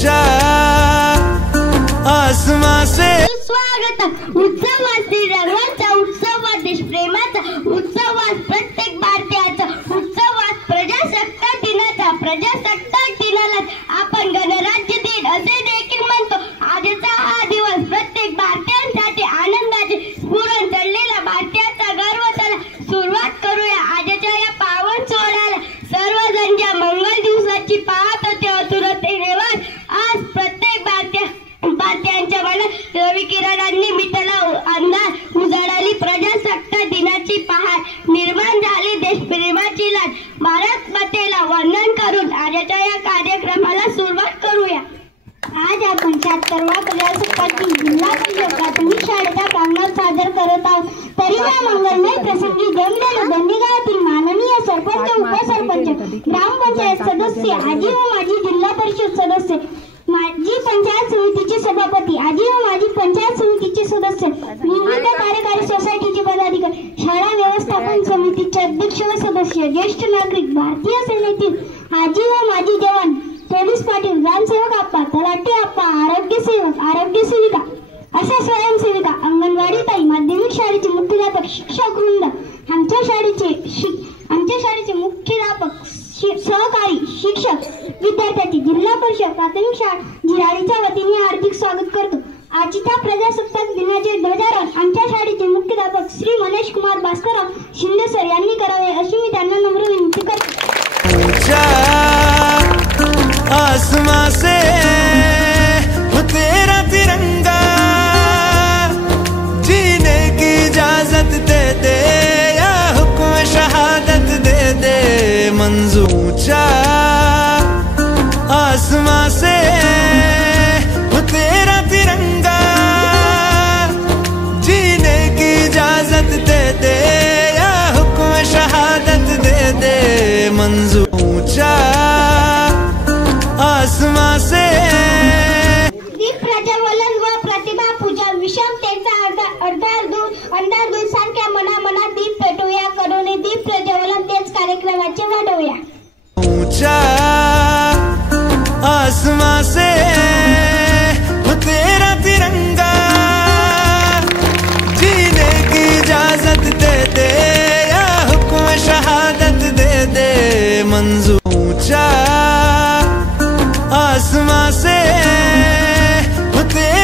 ऊंचा आसमां से स्वागत उत्सवात श्रीरंगाचा उत्सवात देशप्रेमाचा उत्सवात प्रत्येक भारतीयाचा उत्सवात प्रजासत्ताक दिनाचा प्रजासत्ताक दिनाला आपण गणराज्य दिन असे देखील म्हणतो। आजचा हा दिवस प्रत्येक भारतीयांसाठी आनंदाचे स्फुरण चढलेला भारतीयाचा गर्व चला सुरुवात करूया आजच्या या पावन सोहळ्याला। सर्वजण ज्या मंगल दिवसाची पाहत होते आतुरतेने आज प्रत्येक भारतीयांच्या मनात रवी किरणांनी मिटला अंधार उजाडली प्रजासत्ताक दिनाची पहाट निर्माण झाली देशप्रेमाची लाट। भारत मातेला वंदन करून आजच्या या कार्यक्रमाला सुरुवात करूया। आज आपण 76वा प्रजासत्ताक दिन जिल्हा परिषद प्राथमिक शाळेच्या प्रांगणात सादर करत आहोत। तरी या मंगलमय प्रसंगी जमलेल्या दंडी गावातील माननीय सरपंच उपसरपंच ग्रामपंचायत सदस्य आजी व माजी जिल्हा परिषद सदस्य माजी पंचायत समितीचे सभापती आजी व माजी पंचायत समितीचे सदस्य विविध कार्यकारी सोसायटीचे पदाधिकारी शाळा व्यवस्थापन समितीचे अध्यक्ष व सदस्य ज्येष्ठ नागरिक भारतीय सेनेतील आजी व माजी जवान पोलीस पाटील ग्रामसेवक आप्पा तलाठी आप्पा आरोग्य सेवक आरोग्य सेविका अशा स्वयंसेविका अंगणवाडी ताई माध्यमिक शाळेचे मुख्याध्यापक शिक्षक वृंद आमच्या शाळेचे मुख्याध्यापक सहकारी शिक्षक विद्यार्थ्यांचे जिल्हा परिषद प्राथमिक शाळा जिराडीच्या वतीने हार्दिक स्वागत करतो। आजच्या प्रजासत्ताक दिनाचे ध्वजारोहण आमच्या शाळेचे मुख्याध्यापक श्री मनीष कुमार भास्करराव शिंदे सर यांनी करावे अशी मी त्यांना नम्र विनंती करतो। ऊंचा आसमां से वो तेरा तिरंगा जीने की इजाजत दे दे या हुक्म शहादत दे दे मंजूर। ऊंचा आसमां से वो तेरा तिरंगा जीने की इजाजत दे दे या हुक्म शहादत दे दे मंजूर। ऊंचा आसमां से दीप प्रज्वलन व प्रतिभा पूजा विषमतेचा अंधार दूर सारख्या मनात दीप पेटवूया करुणे दीप प्रज्वलन तेच कार्यक्रमाचे वाढवूया। ऊंचा आसमां से वो तेरा तिरंगा जीने की इजाजत दे दे या हुक्म शहादत दे दे मंजूर। ऊंचा आसमां से वो तेरा